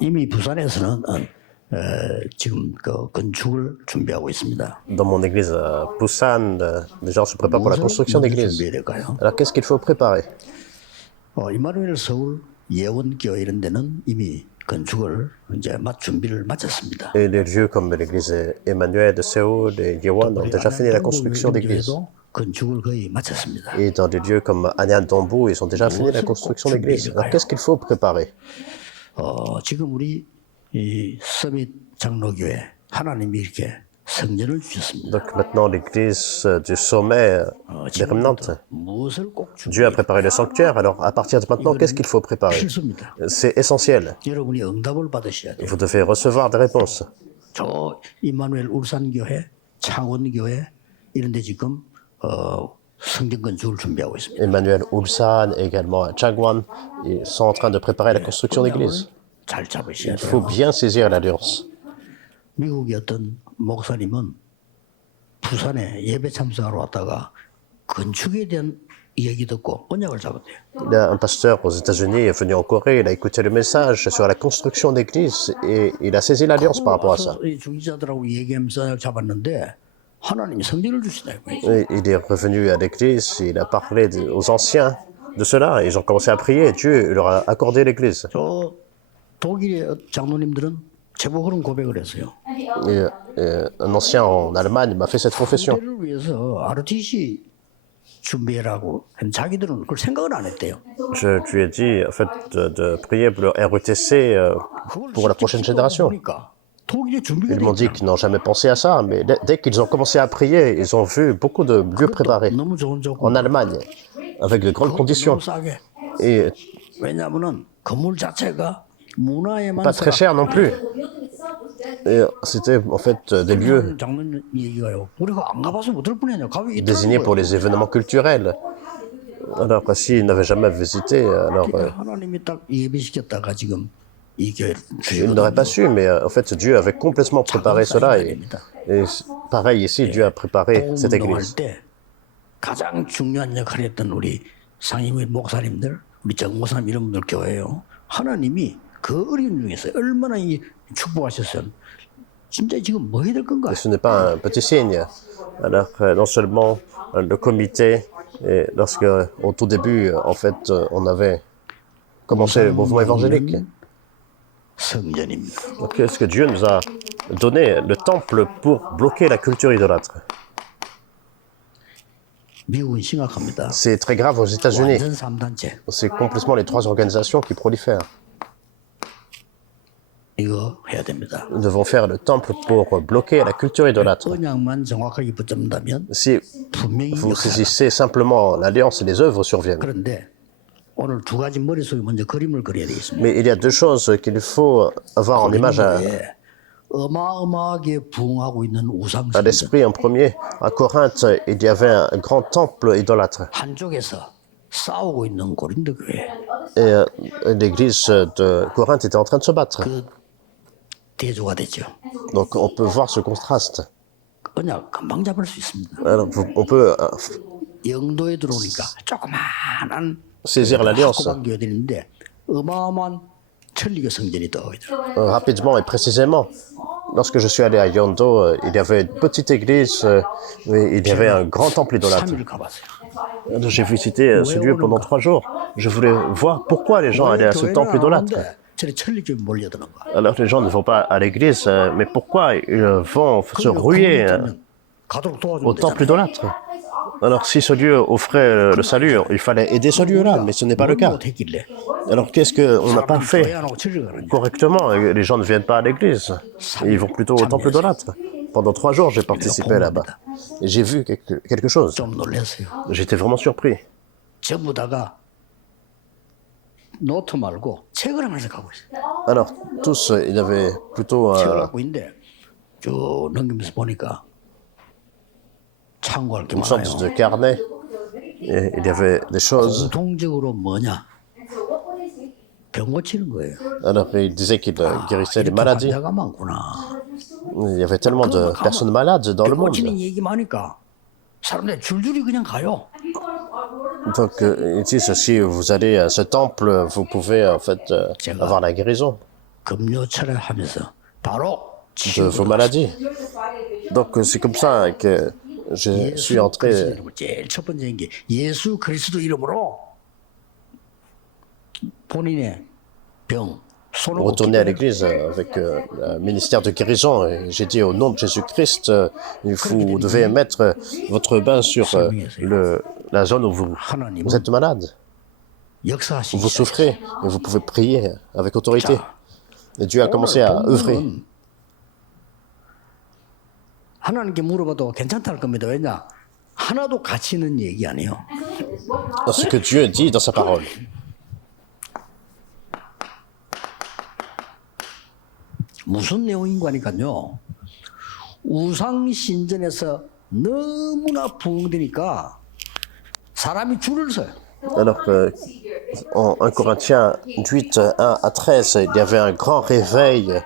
이미 부산에서는 지금 그 건축을 준비하고 있습니다. Dans mon église à Busan, les gens se préparent pour la construction 무엇을 d'églises. 준비해야 될까요? Alors qu'est-ce qu'il faut préparer? 임마누엘 서울 예원교회 이런 데는 이미 건축을 이제 준비를 마쳤습니다. Et les lieux comme l'église Emmanuel de Séoul et Yeowon ont déjà fini la construction d'églises. 건축을 거의 마쳤습니다. Et dans des lieux comme Anyan Dombu, ils ont déjà fini la construction d'églises. Alors qu'est-ce qu'il faut préparer? 지금 우리 이 서밋 장로교회 하나님이 이렇게 성전을 주셨습니다. Donc maintenant l'église du sommet des remnantes. 무엇을 꼭 Dieu a préparé le sanctuaire, alors à partir de maintenant, qu'est-ce qu'il faut préparer? 필수입니다. C'est essentiel. 여러분이 응답을 받으셔야 돼요. Vous devez recevoir des réponses. 저 임마누엘 울산교회, 창원교회 이런 데 지금 성전 건축을 준비하고 있습니다. Emmanuel Ulsan, également à Changwon, ils sont en train de préparer la construction d'église. 잘 잡으셔야 Il faut 돼요. bien saisir l'alliance. 미국의 어떤 목사님은 부산에 예배 참석하러 왔다가 건축에 대한 얘기 듣고 언약을 잡았대요. Il y a un pasteur aux États-Unis est venu en Corée, il a écouté le message sur la construction d'église et il a saisi l'alliance par rapport à ça. 이 중지자들하고 얘기하면서 언약 잡았는데 하나님이 성전을 주시다고 해요. Et il est revenu à l'église, il a parlé aux anciens de cela, et ils ont commencé à prier, Dieu leur a accordé l'église. 저 독일의 장로님들은 제법 그런 고백을 했어요. Et, un ancien en Allemagne m'a fait cette confession. 교회를 위해서 RTC 준비해라고 한 자기들은 그걸 생각을 안 했대요. Je lui ai dit, en fait, de prier pour le RETC pour la prochaine génération. 보니까 독일에 준비가 Ils m'ont dit qu'ils n'ont jamais pensé à ça, mais dès qu'ils ont commencé à prier, ils ont vu beaucoup de lieux préparés 너무 좋은 조건. en Allemagne, avec de grandes conditions. 너무 싸게. Et 왜냐하면은 건물 자체가 문화에만 pas très cher non plus. Et c'était en fait des lieux 장로님 얘기가요. 우리가 안 가봐서 못할 뿐이냐. 가기 désignés pour les événements culturels. Alors s'ils n'avaient jamais visité, alors 하나님이 딱 예배시켰다가 지금 이 교회를 ils n'auraient pas su, mais en fait Dieu avait complètement préparé cela. Et pareil ici, Dieu a préparé cette 운동할 église. 때 가장 중요한 역할을 했던 우리 상임의 목사님들, 우리 정목사님 이런 분들 교회요. 하나님이 그 어려운 중에서 얼마나 이 축복하셨어요. 진짜 지금 뭐 해야 될 건가? Et ce n'est pas un petit signe. Alors non seulement le comité, et lorsque au tout début, en fait, on avait commencé le mouvement évangélique. 성전입니다. Donc est-ce que Dieu nous a donné le temple pour bloquer la culture idolâtre? 미국은 심각합니다. C'est très grave aux États-Unis. 완전 3단체. C'est complètement les trois organisations qui prolifèrent. 이거 해야 됩니다. Nous devons faire le temple pour bloquer la culture idolâtre. 언약만 정확하게 붙잡는다면 Si 분명히 vous 역사가. saisissez simplement l'alliance et les œuvres surviennent. 그런데 오늘 두 가지 머릿속에 먼저 그림을 그려야 되겠습니다. Mais il y a deux choses qu'il faut avoir en image 예, 어마어마하게 부흥하고 있는 à 우상숭배 l'esprit. En premier, à Corinthe, il y avait un grand temple idolâtre. 한쪽에서 싸우고 있는 고린도 교회 Et l'église de Corinthe était en train de se battre. 그 대조가 되죠. Donc on peut voir ce contraste. 언약 금방 잡을 수 있습니다. Alors, on peut 영도에 들어오니까 조그마한 saisir l'alliance 학구방 교회들인데 어마어마한 천리교 성전이 떠오르더라고요. rapidement et précisément. Lorsque je suis allé à Yondo, il y avait une petite église, mais il y avait un grand temple idolâtre. 3일 가봤어요. J'ai visité ce lieu pendant 3 jours. Je voulais voir pourquoi les gens allaient à ce temple idolâtre. 저리 천리교 몰려드는 거야. Alors les gens ne vont pas à l'église, mais pourquoi ils vont se ruer 가도록 au 도와주면 temple 되잖아요. idolâtre? Alors si ce lieu offrait le salut, il fallait aider ce lieu-là, mais ce n'est pas le cas. 못했길래 Alors qu'est-ce qu'on n'a pas 교회 fait 안 오고 천리교 가는 거야. correctement? Les gens ne viennent pas à l'église, ils vont plutôt au temple idolâtre. Pendant 3 jours, j'ai participé là-bas. Et j'ai vu quelque chose. 좀 놀랐어요. J'étais vraiment surpris. 전부 다가 노트 말고 책을 하면서 가고 있어요. Alors, tous, ils avaient plutôt 책을 갖고 있는데 쭉 넘기면서 보니까 참고할 게 une sorte 많아요. de carnet. Et il y avait des choses. 공통적으로 뭐냐? 병 고치는 거예요. Alors, il disait qu'il guérissait les 이렇게 maladies. 환자가 많구나. Il y avait tellement de personnes malades dans le 병 monde. 고치는 얘기만 하니까 사람들이 줄줄이 그냥 가요. Donc, ils disent, si vous allez à ce temple, vous pouvez en fait avoir la guérison. 급료차를 하면서 바로 de vos maladies. Donc c'est comme ça que je suis 예수 그리스도 entré. 이름으로 제일 첫 번째인 게 예수 그리스도 이름으로 본인의 병 손을 Retourner à l'église avec le ministère de guérison. Et j'ai dit au nom de Jésus-Christ, vous devez mettre votre main sur la zone où vous êtes malade. 역사하시기 Vous souffrez et vous pouvez prier avec autorité. Et Dieu a commencé à œuvrer. 하나님께 물어봐도 괜찮다할 겁니다. 왜냐? 하나도 가치 있는 얘기 아니에요. Dans ce que Dieu dit dans sa parole. 무슨 내용인가 하니까요. 우상 신전에서 너무나 부흥되니까 사람이 줄을 서요. Alors en 1 Corinthiens 8, 1 à 13, il y avait un grand réveil.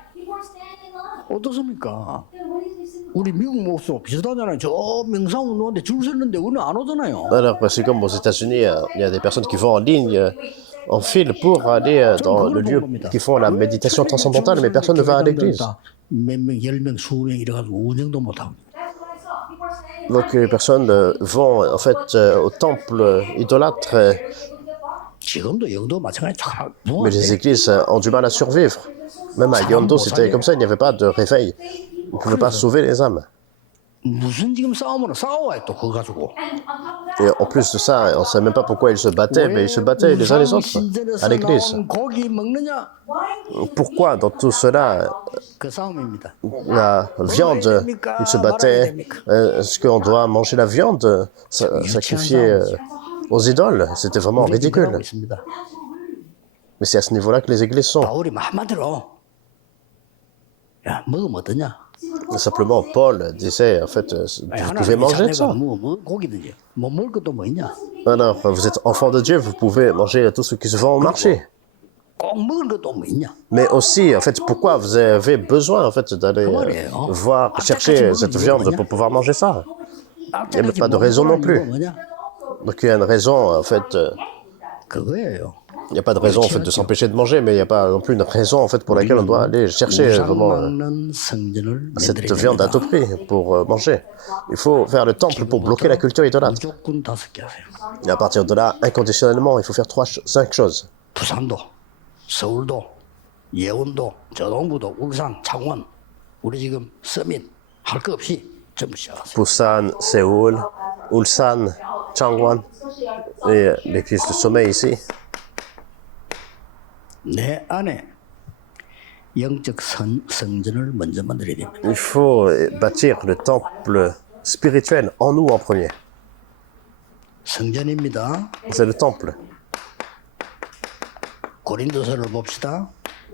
어떻습니까? 우리 미국 모습 비슷하잖아요. 저 명상운동한테 줄 섰는데 오늘 안 오잖아요. Alors c'est comme aux États-Unis, il y a des personnes qui vont en ligne, en file pour aller dans le lieu qui font la méditation transcendantale, mais personne ne va à l'église. 몇 명, 10명, 20명 이래가지고 운영도 못하고. Donc les personnes vont en fait au temple idolâtre, 지금도 영도 마찬가지. mais les églises ont du mal à survivre. Même à Yondo, c'était comme ça, il n'y avait pas de réveil. On ne pouvait pas sauver les âmes. 무슨 지금 싸움으로 싸워요 또 그거 가지고. Et en plus de ça, on ne sait même pas pourquoi ils se battaient, mais ils se battaient les uns les autres à l'église. 고기 먹느냐? Pourquoi dans tout cela, 그 싸움입니다. la viande, ils se battaient? Est-ce qu'on doit manger la viande sacrifiée aux idoles? C'était vraiment ridicule. 있습니다. Mais c'est à ce niveau-là que les églises sont. 바울이 한마디로 야 먹으면 어떠냐? Simplement, Paul disait, en fait, vous pouvez manger de ça. 뭐 고기든지 못 먹을 것도 뭐 있냐? Alors, vous êtes enfant de Dieu, vous pouvez manger tout ce qui se vend au marché. 꼭 먹을 것도 뭐 있냐? Mais aussi, en fait, pourquoi vous avez besoin, en fait, d'aller voir, chercher cette viande pour pouvoir manger ça? Il n'y a même pas de raison non plus. Donc, il y a une raison, en fait, 그거예요. il n'y a pas de raison, en fait, de s'empêcher de manger, mais il n'y a pas non plus une raison, en fait, pour laquelle on doit aller chercher vraiment cette viande à tout prix pour manger. Il faut faire le temple pour bloquer la culture idolâtre. 무조건 5개 하세요. Et à partir de là, inconditionnellement, il faut faire 5 choses. 부산도, 서울도, 예원도, 저동부도, 울산, 창원. 우리 지금 서민 할 거 없이 전부 시작하세요. Busan, Séoul, Ulsan, Changwon et l'église de sommeil ici. 내 안에 영적 성전을 먼저 만들어야 됩니다. Il faut bâtir le temple spirituel en nous en premier. 성전입니다. C'est le temple. 고린도서를 봅시다.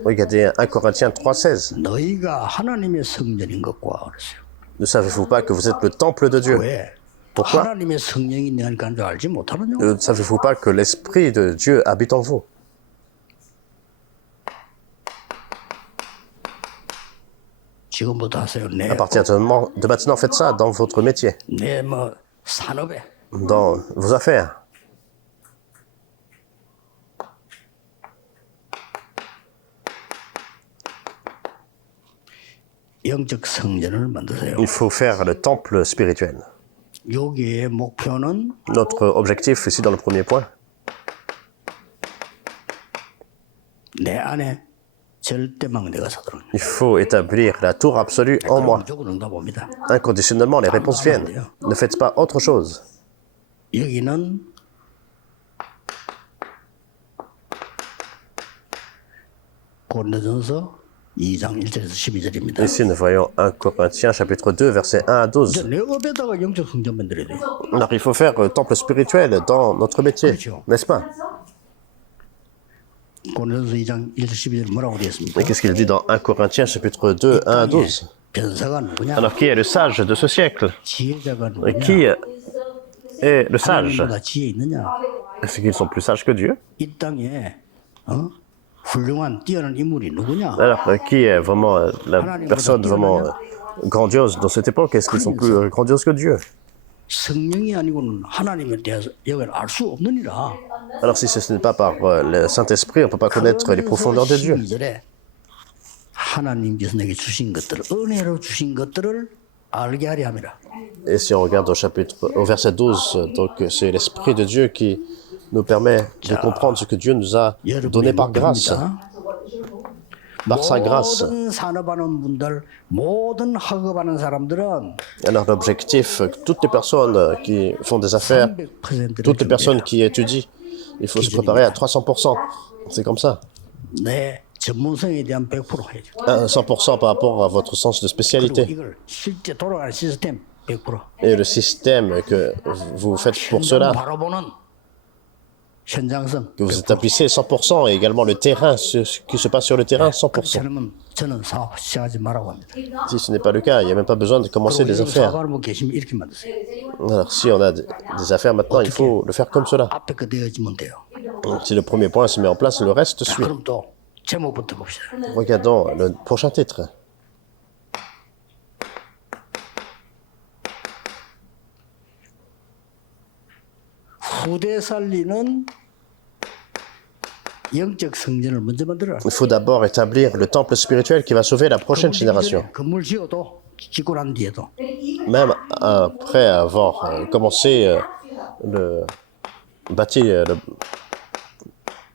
Regardez 1 Corinthiens 3,16. 너희가 하나님의 성전인 것과 그랬어요. Ne savez-vous pas que vous êtes le temple de Dieu? 왜? Pourquoi? 하나님의 성령이 내 안에 줄 알지 못하느냐? Ne savez-vous pas que l'Esprit de Dieu habite en vous? 지금부터 하세요. À partir de maintenant, faites ça dans votre métier, 내 뭐 산업에 dans vos affaires. 영적 성전을 만드세요. Il faut faire le temple spirituel. 여기의 목표는 Notre objectif ici dans le premier point, 내 안에 절대 망대가 서도록. il faut établir la tour absolue en moi. 무조건 응답 옵니다. Inconditionnellement, les réponses viennent. Ne faites pas autre chose. 여기는 고린도전서 2장 1절에서 12절입니다. Ici, nous voyons 1 Corinthiens chapitre 2, versets 1 à 12. 내 업에다가 영적 성전 만들어야 돼요. Alors, il faut faire le temple spirituel dans notre métier, n'est-ce pas? 고린도전서 2장 1절 12절 뭐라고 되어 있습니까? Et qu'est-ce qu'il dit dans 1 Corinthiens chapitre 2, 1 à 12? 변사가 누구냐? Alors, qui est le sage de ce siècle? 지혜자가 Et 누구냐? qui est le sage? 하나님보다 지혜 있느냐? Est-ce qu'ils sont plus sages que Dieu? 이 땅에 훌륭한 뛰어난 인물이 누구냐? Alors, qui est vraiment la personne vraiment grandiose dans cette époque? Est-ce qu'ils sont plus grandioses que Dieu? 성령이 아니고는 하나님에 대해서 여기를 알 수 없느니라. Alors, si ce n'est pas par le Saint-Esprit, on ne peut pas connaître les profondeurs de Dieu. 12절에 하나님께서 내게 주신 것들을 은혜로 주신 것들을 알게 하려 함이라. Et si on regarde au verset 12, donc c'est l'Esprit de Dieu qui nous permet de comprendre ce que Dieu nous a donné par grâce, par sa grâce. 모든 산업하는 분들, 모든 학업하는 사람들은 Alors l'objectif, toutes les personnes qui font des affaires, 300%를 toutes les personnes qui étudient, il faut se préparer à 300%. C'est comme ça. 내 전문성에 대한 100% 해야죠. 100% par rapport à votre sens de 그리고 spécialité. 이걸 실제 돌아가는 시스템 100%. Et le système que vous faites pour cela, 바라보는 현장성 que vous établissez 100%, et également le terrain, ce qui se passe sur le terrain, 100%. 그렇지 않으면 저는 사업 시작하지 말라고 합니다. Si ce n'est pas le cas, il n'y a même pas besoin de commencer des 그리고 affaires. 사업하는 분 계시면 이렇게 만드세요. Alors si on a des affaires maintenant, il faut le faire comme cela. 앞에 거 되어지면 돼요. Donc, si le premier point se met en place, le reste 자, suit. 그럼 또 제목부터 봅시다. Regardons le prochain titre. 후대 살리는 영적 성전을 먼저 만들어라. Il faut d'abord établir le temple spirituel qui va sauver la prochaine génération. 건물 지어도 짓고 난 뒤에도 Même après avoir commencé bâti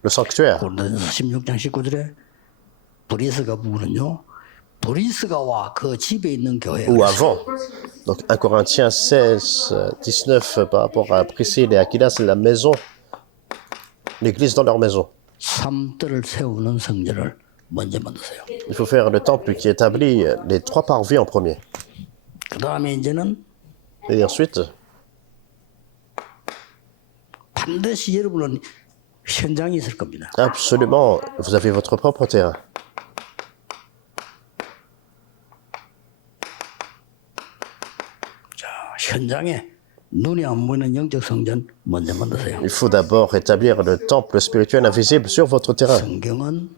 le sanctuaire. 고린도전서 16장 19절에 브리스가 부르는요. 브리스가와 그 집에 있는 교회. Ou avant. Donc 1 Corinthiens 16, 19 par rapport à Priscille et Aquila, c'est la maison, l'église dans leur maison. 삼뜰을 세우는 성전을 먼저 만드세요. Il faut faire le temple qui établit les 3 parvis en premier. 그 다음에 이제는 Et ensuite, 반드시 여러분은 현장이 있을 겁니다. absolument, vous avez votre propre terrain. 자, 현장에 눈이 안 보이는 영적 성전 먼저 만드세요. Il faut d'abord établir le temple spirituel invisible sur votre terrain. 성경은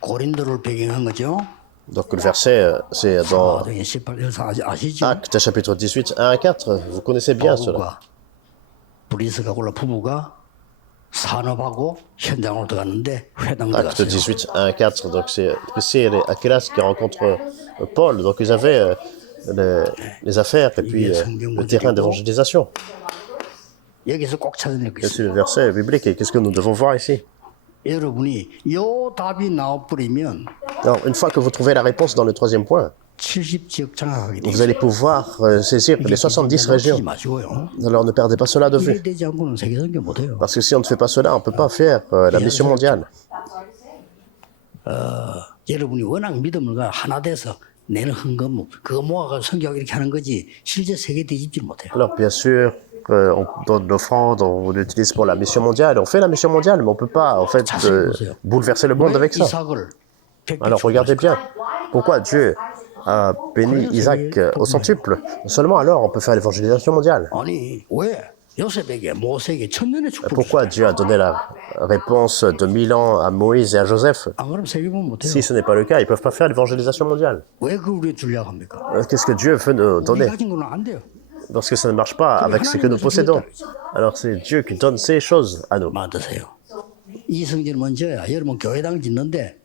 고린도를 배경한 거죠. Donc le verset, c'est dans 사도행전 18절 아시죠? Actes chapitre 18, 1 à 4. Vous connaissez bien cela. 바울과 브리스가 골라 부부가 산업하고 현장으로 들어갔는데 회당 Acte 들어갔어요. 18, 1 à 4. Donc c'est Priscille et Aquila qui rencontrent Paul. Donc ils avaient les affaires et puis le terrain d'évangélisation. 여기서 꼭 찾아낼 게 Et 있어요. c'est le verset biblique. Et qu'est-ce que nous devons voir ici? 여러분이 요 답이 나와버리면 Alors, une fois que vous trouvez la réponse dans le troisième point, 70지역 장악하게 돼요. vous allez pouvoir saisir les 70 régions. 놓치지 마시고요. Alors ne perdez pas cela de vue. 이게 되지 않고는 세계 선교 못해요. Parce que si on ne fait pas cela, on ne peut pas faire la mission mondiale. 여러분이 워낙 믿음을 하나 돼서 내는 헌금 그거 모아가지고 선교하고 이렇게 하는 거지 실제 세계 뒤집지 못해요. Alors bien sûr, on donne l'offrande, on l'utilise pour la mission mondiale. On fait la mission mondiale, mais on ne peut pas en fait bouleverser le monde avec ça. 이삭을 Alors regardez bien, pourquoi Dieu a béni Isaac au centuple. Seulement alors on peut faire l'évangélisation mondiale. 아니 왜 요셉에게 모세에게 천년의 축복을 Pourquoi Dieu a donné la réponse de 1000 ans à Moïse et à Joseph? 안 그러면 세계 보면 못해요. Si ce n'est pas le cas, ils ne peuvent pas faire l'évangélisation mondiale. 왜 그걸 우리에 주려고 합니까? Qu'est-ce que Dieu veut nous 우리 donner? 가진 거는 안 돼요. Parce que ça ne marche pas avec ce que nous possédons. Alors c'est Dieu qui donne ces choses à nous. 만드세요. 이 성전을 먼저야 여러분 교회당 짓는데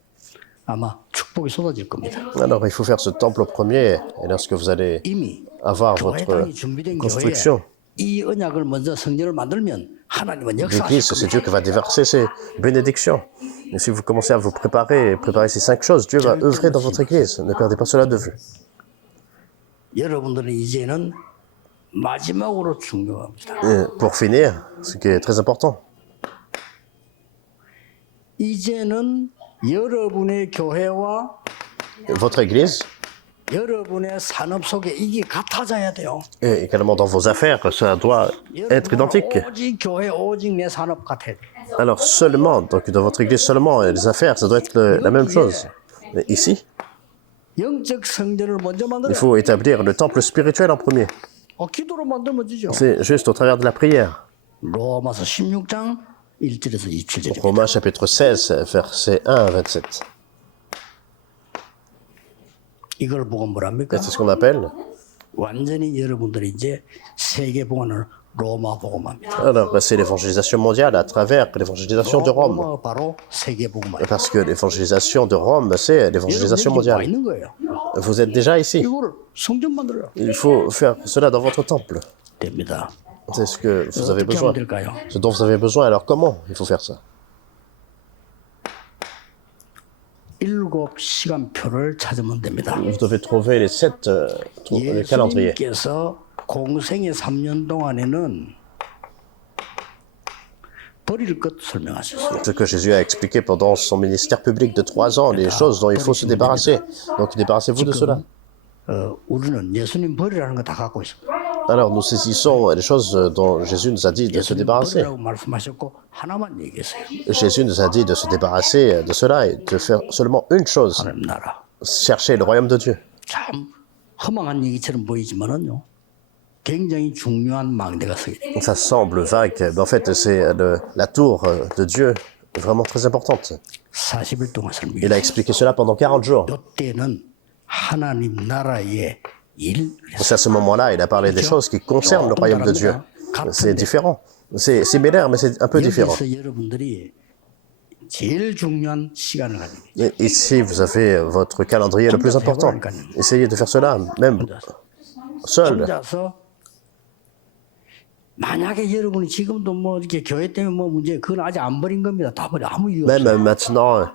아마 축복이 쏟아질 겁니다. Alors il faut faire ce temple au premier, et lorsque vous allez 이미 avoir votre 교회당이 준비된 construction, 교회에 이 언약을 먼저 성전을 만들면 하나님은 역사하실 l'église, c'est 겁니다. Dieu qui va déverser ses bénédictions. Et si vous commencez à vous préparer ces 5 choses, Dieu va œuvrer dans votre église. Ne perdez pas cela de vue. 여러분들은 이제는 마지막으로 중요합니다. Et pour finir, ce qui est très important, 이제는 여러분의 교회와 votre église, 여러분의 산업 속에 이게 같아져야 돼요. et également dans vos affaires, ça doit être identique. 오직 교회, 오직 내 산업 같아야 돼. Alors seulement, donc dans votre église seulement, et les affaires, ça doit être la même chose. Mais ici, 영적 성전을 먼저 il 만들어. faut établir le temple spirituel en premier. 기도로 만들면 되죠. C'est juste au travers de la prière. 로마서 16장 1절에서 27절입니다. Romains chapitre 16, versets 1 à 27. 이걸 보고 뭐랍니까? C'est ce qu'on appelle 완전히 여러분들이 이제 세계 복음을 로마 복음화입니다. Alors, c'est l'évangélisation mondiale à travers l'évangélisation de Rome. 로마가 바로 세계 복음화예요. Parce que l'évangélisation de Rome, c'est l'évangélisation 여러분 여기 와 mondiale. 있는 거예요. Vous êtes déjà ici. 이거를 성전 만들어요. Il faut faire cela dans votre temple. 됩니다. C'est ce que vous avez 어떻게 besoin. 하면 될까요? Ce dont vous avez besoin. Alors, comment il faut faire ça? 7시간표를 찾으면 됩니다. Vous devez trouver les 7 calendriers. 예수님께서 공생의 3년 동안에는 버릴 것 설명하셨어요. Ce que Jésus a expliqué pendant son ministère public de 3 ans, les choses dont il faut se débarrasser. Donc, débarrassez-vous de cela. 우리는 예수님 버리라는 거 다 갖고 있습니다. Alors, nous saisissons les choses dont Jésus nous a dit de se 예수님 débarrasser. 버리라고 말씀하셨고 하나만 얘기했어요. Jésus nous a dit de se débarrasser de cela et de faire seulement une chose, 하나님 나라. chercher le royaume de Dieu. 참 허망한 얘기처럼 보이지만은요. 굉장히 중요한 망대가 서게 돼요. Ça semble vague, mais en fait, c'est la tour de Dieu vraiment très importante. 40일 동안 Il 설명했어요. a expliqué cela pendant 40 jours. 이때는 하나님 나라의 일. C'est à ce moment-là, il a parlé des choses qui concernent le royaume de Dieu. C'est différent. C'est similaire, mais c'est un peu différent. 여기서 여러분들이 제일 중요한 시간을 가지고 Et ici, vous avez votre calendrier le plus important. Essayez de faire cela, même seul. 혼자서 만약에 여러분이 지금도 뭐 이렇게 교회 때문에 뭐 문제 그건 아직 안 버린 겁니다. 다 버려 아무 이유 없어요. Même maintenant,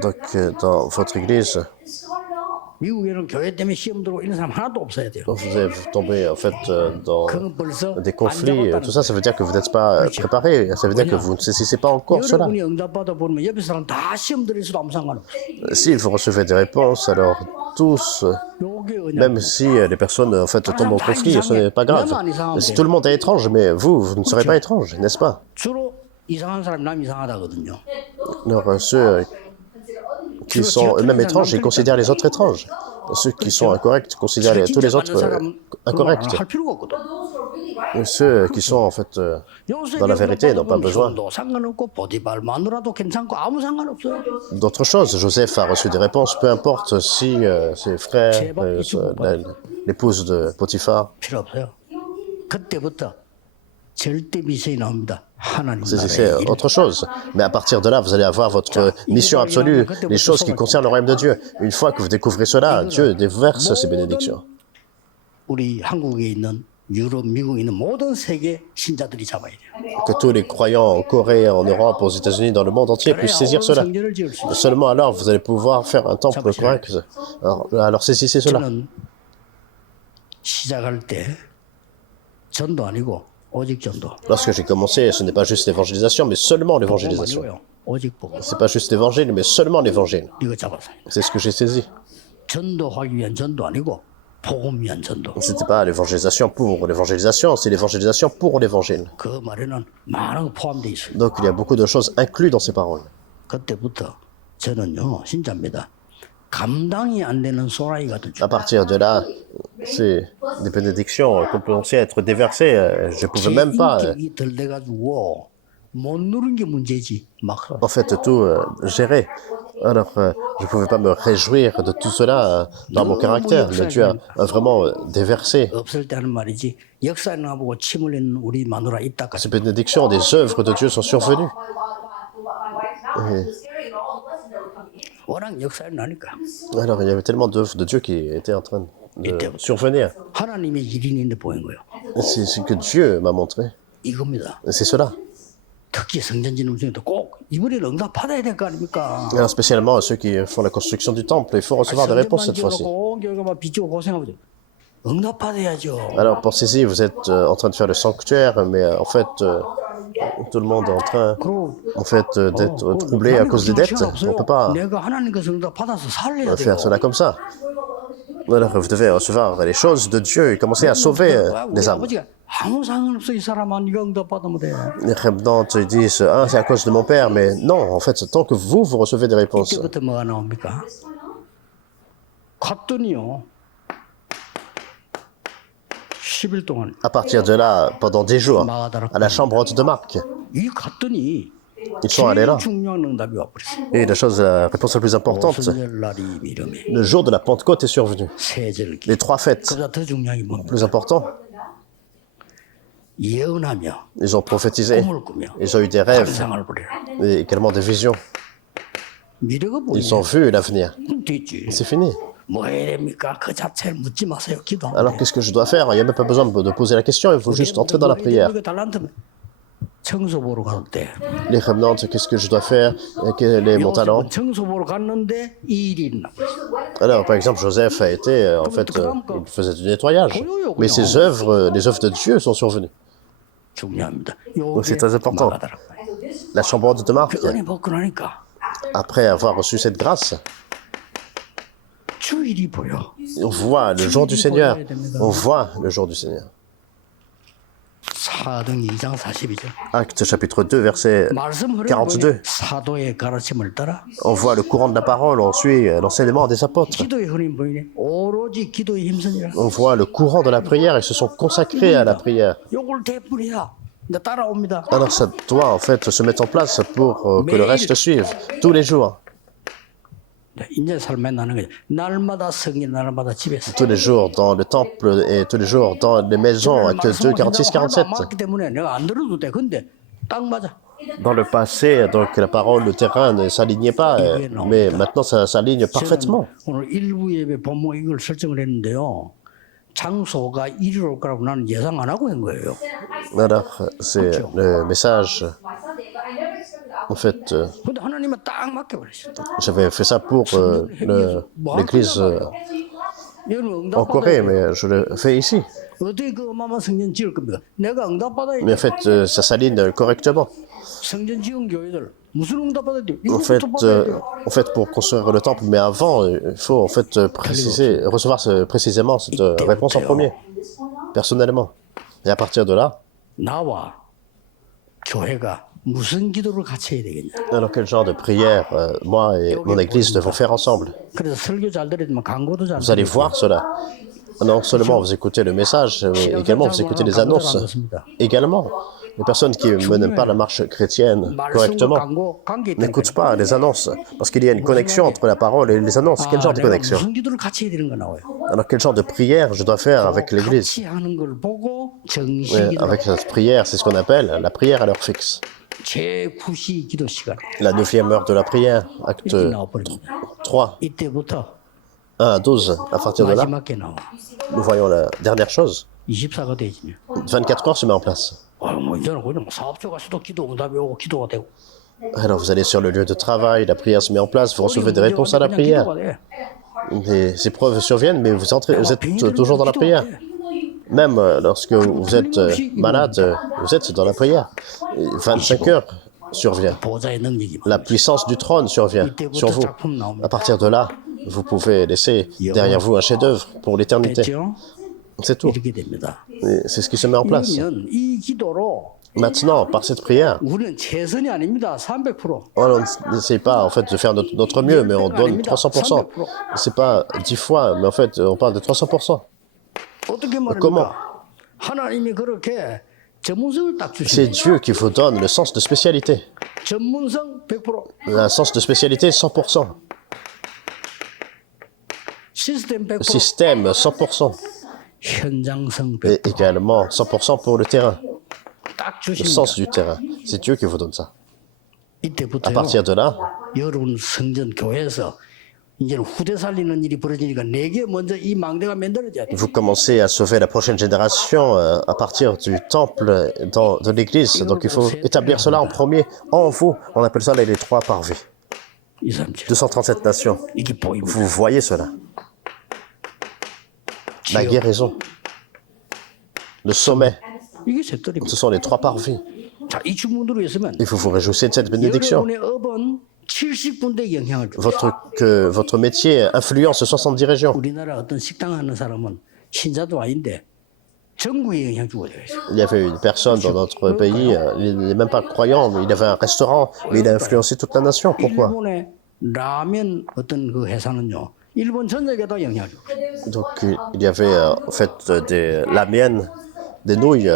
donc, dans votre église, 미국에는 교회 때문에 시험 들고 이런 사람 하나도 없어야 돼요. vous allez tomber en fait dans 그건 벌써 des 안 conflits. 잡았다는 Tout ça, ça veut dire que vous n'êtes pas préparé. Ça veut dire que vous ne saisissez pas encore cela. 여러분이 응답받아 보면 옆에 사람 다 시험 들을 수도 아무 상관없어요. Si vous recevez des réponses, alors tous, 요게 은혜. même si les personnes en fait tombent en conflit, ce n'est pas grave. Si tout le monde est étrange, mais vous ne serez pas étrange, n'est-ce pas? 주로 이상한 사람 남 이상하다거든요. Alors ceux qui sont eux-mêmes étranges, ils considèrent les autres étranges. Ceux qui sont incorrects considèrent tous les autres incorrects. 할 필요가 없거든. Ceux qui sont en fait dans la vérité n'ont pas besoin 상관없고 보디발 마누라도 괜찮고 아무 상관없어요. d'autre chose. Joseph a reçu des réponses, peu importe si ses frères, l'épouse de Potiphar, 필요 없어요. 그때부터 절대 미션이 나옵니다. 하나님 c'est 나라의 일. autre chose. Mais à partir de là, vous allez avoir votre mission absolue, les choses qui concernent le royaume de Dieu. Une fois que vous découvrez cela, Dieu déverse ses bénédictions. 우리 한국에 있는 유럽, 미국에 있는 모든 세계 신자들이 잡아야 돼요. Que tous les croyants en Corée, en Europe, aux États-Unis, dans le monde entier puissent saisir cela. 성전을 지을 수 있어요. Seulement alors, vous allez pouvoir faire un temple correct. Alors saisissez cela. 저는 시작할 때 전도 아니고 오직 전도. Lorsque j'ai commencé, ce n'est pas juste l'évangélisation, mais seulement 복음 l'évangélisation. 아니고요. 오직 복음. C'est pas juste l'évangile, mais seulement l'évangile. 이거 잡았어요. C'est ce que j'ai saisi. 전도하기 위한 전도 아니고 복음 위한 전도. C'était pas l'évangélisation pour l'évangélisation, c'est l'évangélisation pour l'évangile. 그 말에는 많은 거 포함되어 있어요. Donc il y a beaucoup de choses incluses dans ces paroles. 그때부터 저는요 신자입니다. 감당이 안 되는 소라이 같은 À partir de là, c'est des bénédictions qu'on commençait à être déversées. Je ne pouvais même pas, 인격이 덜 돼가지고 못 누른 게 문제지. 막 en fait, tout gérer. Alors, je ne pouvais pas me réjouir de tout cela dans mon caractère. Mais Dieu a vraiment déversé 없을 때는 말이지. 역사 나보고 침 흘리는 우리 마누라 입 닦아. ces bénédictions. Des œuvres de Dieu sont survenues. 워낙 역사를 나니까 Alors, il y avait tellement d'œuvres de Dieu qui étaient en train de survenir. 하나님의 일인인데 보인 거예요. C'est ce que Dieu m'a montré. 이겁니다. C'est cela. 특히 성전진흥 중에도 꼭 이번에 응답 받아야 될 거 아닙니까? Alors, spécialement ceux qui font la construction du temple, il faut recevoir des réponses cette fois-ci. 교회가 막 빚지고 고생하고 응답 받아야죠. Alors, pensez-y, vous êtes en train de faire le sanctuaire, mais en fait, tout le monde est en train d'être troublé à cause des dettes. On ne peut pas 내가 하나님께서 응답 받아서 살려야 돼요. faire cela comme ça. Alors, vous devez recevoir les choses de Dieu et commencer à sauver les 우리 âmes. 아버지가 아무 상관없어 이 사람아 네가 응답 받으면 돼. Les remnants ils disent, ah, c'est à cause de mon père, mais non, en fait, c'est tant que vous recevez des réponses. 그때부터 뭐가 나옵니까? 갔더니요 10일 동안 À partir de là, pendant 10 jours, à la chambre haute de Marc, 이 갔더니 ils sont allés là. 제일 중요한 응답이 와버렸어요. Et la réponse la plus importante, 오순절날이 이름에 le jour de la Pentecôte est survenu. 세절기 Les 3 fêtes, 그보다 더 중요한 게 뭡니까? plus important, 예언하며 Ils ont prophétisé. 꿈을 꾸며 Ils ont eu des rêves 환상을 보리라. et également des visions. 미래가 Ils ont 보이네. vu l'avenir. 됐지. C'est fini. 뭐 해야 됩니까? 그 자체를 묻지 마세요. 기도하면 Alors 돼. qu'est-ce que je dois faire? Il n'y a même pas besoin de poser la question, il faut juste entrer dans la prière. 청소 보러 갈 때. Les remnants, qu'est-ce que je dois faire? Quel est mon talent? 요셉은 청소 보러 갔는데 이 일이 일어나. Alors, par exemple, Joseph a été, en fait, il faisait du nettoyage. Mais ses œuvres, les œuvres de Dieu sont survenues. 중요합니다. c'est très important. La chambre haute de Marc, 은혜 받고 나니까 après avoir reçu cette grâce, 주일이 보여. on voit le jour du Seigneur. On voit le jour du Seigneur. 사도행 2장 40이죠. Acte chapitre 2, verset 말씀 흐름을 42. 보니 사도의 가르침을 따라 On voit le courant de la parole, on suit l'enseignement des apôtres. 기도의 흐름이 보이네. 오로지 기도에 힘쓰니라. On voit le courant de la prière, ils se sont consacrés à la prière. 요걸 대뿌리야. 이제 따라옵니다. Alors ça doit en fait se mettre en place pour que le reste suive, tous les jours. 이제 삶에 나는 거죠. 날마다 성인, 날마다 집에서. Tous les jours dans le temple et tous les jours dans les maisons, acte 2, 46, 47. 맞기 때문에 내가 안 들어도 돼. 근데 딱 맞아. Dans le passé, donc la parole, le terrain ne s'alignait pas, mais maintenant ça s'aligne parfaitement. 오늘 일부 예배 본문 이걸 설정을 했는데요. 장소가 이리로 올 거라고 나는 예상 안 하고 한 거예요. Alors, c'est le message. En fait, 근데 하나님은 딱 맡겨버렸어요. j'avais fait ça pour l'église 여러분 en Corée, 응답받아야 돼요. mais je le fais ici. 어떻게 그 어마어마한 성전 지을 겁니까? 내가 응답받아야 Mais 돼. en fait, ça s'aligne correctement. 성전 지은 교회들 무슨 응답받아야 돼? En fait, pour construire le temple, mais avant, il faut en fait préciser, recevoir précisément cette réponse en premier, personnellement. Et à partir de là, 나와 교회가 무슨 기도를 같이 해야 되겠냐? alors quel genre de prière moi et mon église devons faire ensemble? 그래서 설교 잘 들으면 광고도 잘 Vous allez voir cela. Non seulement vous écoutez le message, mais également vous écoutez les annonces. Également, les personnes qui ne mènent pas la marche chrétienne correctement n'écoutent pas les annonces, parce qu'il y a une connexion entre la parole et les annonces. Quel genre de connexion? 무슨 기도를 같이 해야 되는 거 나와요. Alors quel genre de prière je dois faire avec l'église? 같이 하는 걸 보고 정식이 Avec cette prière, c'est ce qu'on appelle la prière à l'heure fixe. 제9시 기도 시간 La 9e heure de la prière, acte 이렇게 나와버립니다. 3, 이때부터 1 à 12. À partir de là, 마지막 게 나와. nous voyons la dernière chose. 24가 되지면 24 heures se met en place. 뭐 이제는 그냥 사업주 가서도 기도 응답이 오고 기도가 되고 Alors vous allez sur le lieu de travail, la prière se met en place, vous recevez des réponses à la prière. 기도가 돼. Les épreuves surviennent, mais vous êtes toujours dans la prière. Même lorsque vous êtes malade, vous êtes dans la prière. 25 heures survient. 보좌의 능력이 La puissance du trône survient sur vous. À partir de là, vous pouvez laisser derrière vous un chef-d'œuvre pour l'éternité. 됐죠? C'est tout. 이렇게 됩니다. Et c'est ce qui se met en place. 그러면 이 기도로 Maintenant, par cette prière, 우리는 최선이 아닙니다. 300%. on n'essaye pas en fait de faire notre mieux, mais on donne 300%. C'est pas 10 fois, mais en fait, on parle de 300%. 어떻게 Comment? 말합니까? 하나님이 그렇게 전문성을 딱 C'est 주시는 Dieu qui vous donne le sens de spécialité. 전문성 100%, Un sens de spécialité 100%. 시스템 100%, Système 100%. 현장성 Et 100%. également 100% pour le terrain. 딱 Le 주십니다. sens du terrain. C'est Dieu qui vous donne ça. À 이때부터요. partir de là, 여러분 성전 교회에서 이제는 후대 살리는 일이 벌어지니까 내게 먼저 이 망대가 만들어져야 돼. vous commencez à sauver la prochaine génération à partir du temple de l'église. Donc il faut établir cela en premier en vous. On appelle ça les 3 parvis. 2, 3, 7. 237 nations. 이게 보입니다. Vous voyez cela. La guérison. Le sommet. 이게 색돌입니다. Ce sont les 3 parvis. 자, 이 주문으로 있으면 Il faut vous réjouir de cette bénédiction. 여러분의 업은 70군데 영향을 줘. Que votre métier influence 70 régions. 우리나라 어떤 식당 하는 사람은 신자도 아닌데 전국에 영향 주고 있어요. Il y avait une personne dans notre pays, il n'est même pas croyant, mais il avait un restaurant, mais il a influencé toute la nation. Pourquoi? 일본의 라면 어떤 그 회사는요. 일본 전역에다 영향을 줘. Donc il y avait en fait la mienne, des nouilles.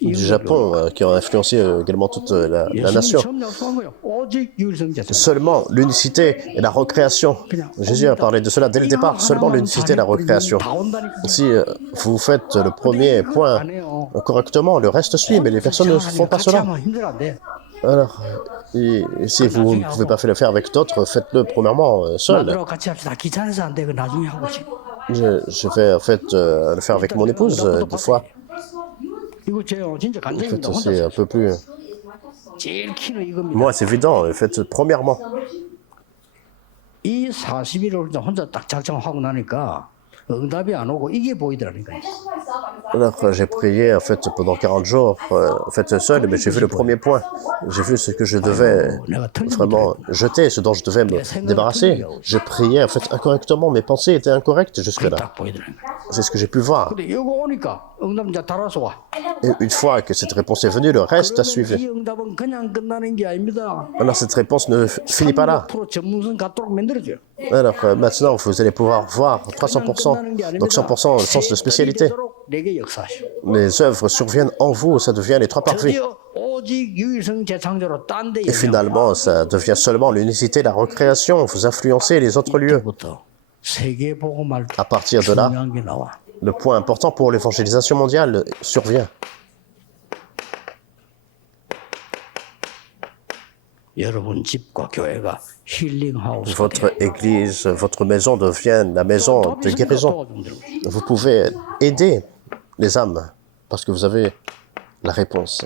du Japon qui ont influencé également toute la nation. Seulement l'unicité et la recréation. Jésus a parlé de cela dès le départ, seulement l'unicité et la recréation. Si vous faites le premier point correctement, le reste suit, mais les personnes ne font pas cela. Alors, si vous ne pouvez pas le faire avec d'autres, faites-le premièrement seul. Je vais en fait le faire avec mon épouse des fois. En fait, c'est un peu plus... Moi, c'est évident. Faites premièrement. 이 40일을 혼자 딱 작정하고 나니까 응답이 안 오고 이게 보이더라니까요. Alors, j'ai prié en fait pendant 40 jours, en fait seul, mais j'ai vu le premier point. J'ai vu ce que je devais vraiment jeter, ce dont je devais me débarrasser. Je priais en fait incorrectement, mes pensées étaient incorrectes jusque-là. C'est ce que j'ai pu voir. 근데 이거 오니까 응답 이제 따라서 와. Et une fois que cette réponse est venue, le reste a suivi. 이 응답은 그냥 끝나는 게 아닙니다. Alors, cette réponse ne finit pas là. 300% 전문성 갖도록 만들어줘요. Alors, maintenant, vous allez pouvoir voir 300%, donc 100% le sens de spécialité. 내게 역사하시오. Les œuvres surviennent en vous, ça devient les 3 parties. 드디어 오직 유일성 재창조로 딴 데 Et finalement, ça devient seulement l'unicité, la recréation. Vous influencez les autres lieux. 세계 복음할 À partir de là, 중요한 게 나와. le point important pour l'évangélisation mondiale survient. 여러분 집과 교회가 힐링하우스. Votre église, votre maison devient la maison de guérison. Vous pouvez aider les âmes parce que vous avez la réponse.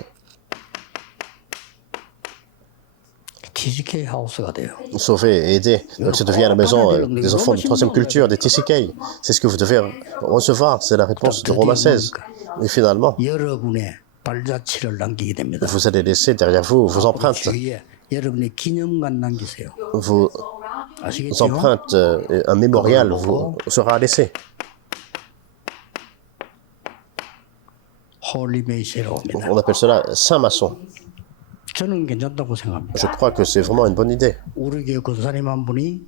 TCK 하우스가 돼요. Sauver et aider. Donc ça devient la maison des enfants de troisième culture, des TCK. C'est ce que vous devez recevoir, c'est la réponse de Romains 16. Et finalement, 여러분의 발자취를 남기게 됩니다. vous allez laisser derrière vous vos empreintes. 주위에 여러분의 기념관 남기세요. Vos 아시겠죠? empreintes, un mémorial vous sera laissé. 홀리메이시라고 합니다. On appelle cela Saint-Maçon. 저는 괜찮다고 생각합니다. Je crois que c'est vraiment une bonne idée. 우리 교회 권사님 한 분이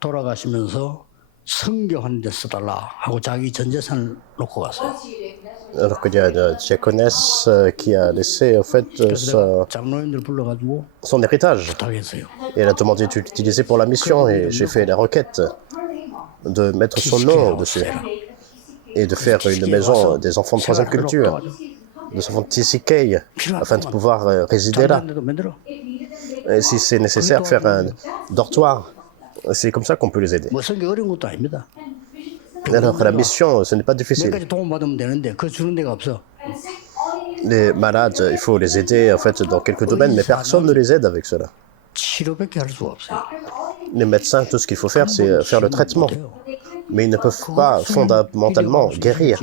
돌아가시면서 성교하는 데 써달라 하고 자기 전 재산을 놓고 갔어요. Alors qu'il y a une diaconesse qui a laissé en fait 그래서 장로님들 불러가지고 son héritage. 부탁했어요. Et elle a demandé de l'utiliser pour la mission et j'ai fait la requête de mettre son nom dessus et de faire une maison des enfants de troisième culture, des enfants de TCK, afin de pouvoir résider là. 장로님들도 만들어. Et si c'est nécessaire, faire un dortoir. C'est comme ça qu'on peut les aider. 뭐 성교 어려운 것도 아닙니다. Alors la mission, ce n'est pas difficile. 내까지 도움 받으면 되는데 그 주는 데가 없어. Les malades, il faut les aider en fait dans quelques domaines, mais personne ne les aide avec cela. 치료밖에 할 수가 없어요. Les médecins, tout ce qu'il faut faire, c'est faire le traitement. Mais ils ne peuvent pas fondamentalement guérir.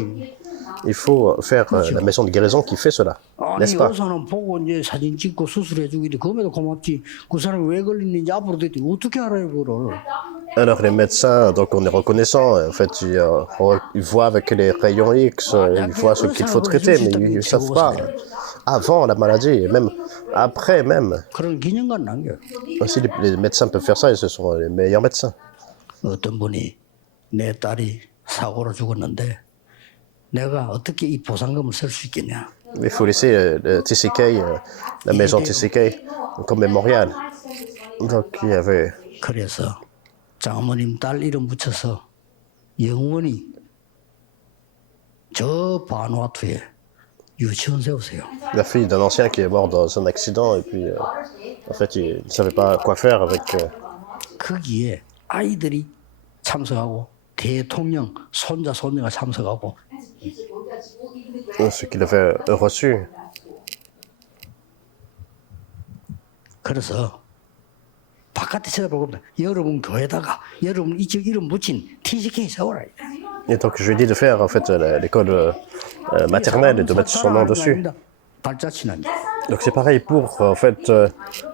Il faut faire la maison de guérison qui fait cela, 아니 n'est-ce pas? 의사는 보고 이제 사진 찍고 수술해주고 이래 그럼에도 고맙지. 그 사람이 왜 걸리는지 앞으로도 있지. 어떻게 알아요 그거를? Alors les médecins, donc on est reconnaissant, en fait ils voient avec les rayons X, ils voient ce qu'il faut traiter, mais ils ne savent pas avant la maladie, et même après même. 그런 기념관 남겨. Si les médecins peuvent faire ça, et ce sont les meilleurs médecins. 어떤 분이 내 딸이 사고로 죽었는데 내가 어떻게 이 보상금을 쓸 수 있겠냐? Il faut laisser le TCK, la maison TCK, comme mémorial. Donc il y avait... 그래서 장모님 딸 이름 붙여서 영원히 저 바누아투에 유치원 세우세요. La fille d'un ancien qui est mort dans un accident et puis en fait il ne savait pas quoi faire avec... 거기에 아이들이 참석하고 대통령 손자 손녀가 참석하고 ce qu'il avait reçu. 그래서 바깥에 쳐다보고 여러분 교회다가 여러분 이 집 이름 붙인 TCK 세워라. Et donc je lui ai dit de faire en fait l'école maternelle et de mettre son nom dessus. Donc c'est pareil pour en fait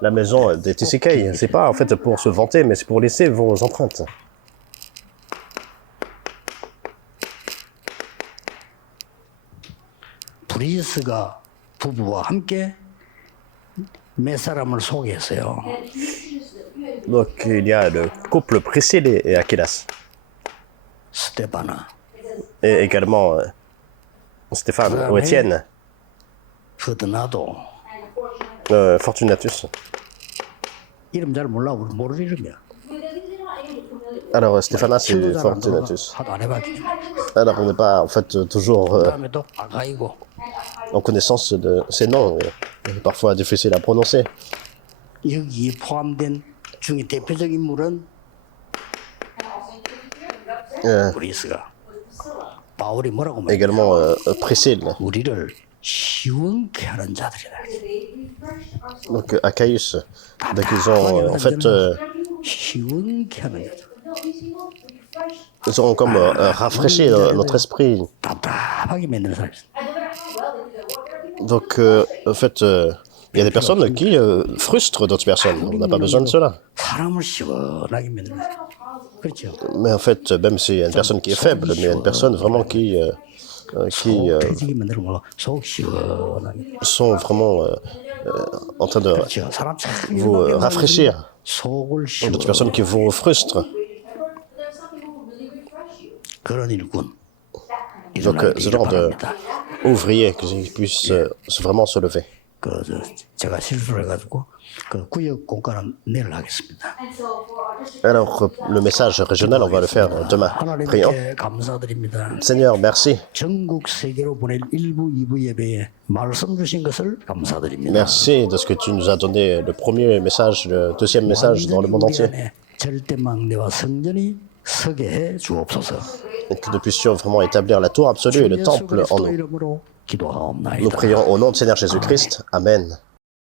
la maison des TCK. C'est pas en fait pour se vanter, mais c'est pour laisser vos empreintes. 브리스가 부부와 함께 몇 사람을 소개했어요. Donc il y a le couple Priscille et Aquilas. 스테파나. Et également Stéphane ou Étienne. 거드나도 Fortunatus. 이름 잘 몰라. 우리 모르는 이름이야. Alors, Stéphanas, c'est 친구 잘안 들어가. Fortunatus. 하도 안 해봤지. Alors, on n'est pas, en fait, toujours 그다음에 또 아가이고. en connaissance de ces noms, parfois difficiles à prononcer. 여기에 포함된 중에 대표적인 인물은 브리스가 바울이 뭐라고 말해? Également Priscille, 우리를 시원케 하는 자들이다. donc Achaïus. Donc, ils ont, en fait, 시원케 하는 자들. ils ont comme rafraîchi notre esprit. 답답하게 만드는 사람이 있어. Donc, en fait, il y a des personnes qui frustrent d'autres personnes. On n'a pas besoin de cela. 사람을 시원하게 만드는 사람. 그렇죠. Mais en fait, même s'il y a une personne qui est faible, mais il y a une personne vraiment qui 터지게 만들어 먹어. 속 시원하게. sont vraiment en train de 그렇죠. 사람 참 vous rafraîchir. 속을 D'autres 시원. personnes qui vous frustrent. 그런 일꾼. Donc, ce genre d'ouvriers qui puissent vraiment se lever. 제가 실수를 해가지고 그 구역 공과는 내일 하겠습니다. Alors, le message régional, on va le faire demain. Prions. 하나님께 감사드립니다. Seigneur, merci. 전국 세계로 보낼 1부, 2부 예배에 말씀 주신 것을 감사드립니다. Merci de ce que tu nous as donné le premier message, le deuxième message dans le monde entier. 절대 망대와 성전이 서게 해 주옵소서. Et que nous puissions vraiment établir la tour absolue et le temple en nous. 이름으로 기도하옵나이다. Nous prions au nom de Seigneur Jésus-Christ. Amen.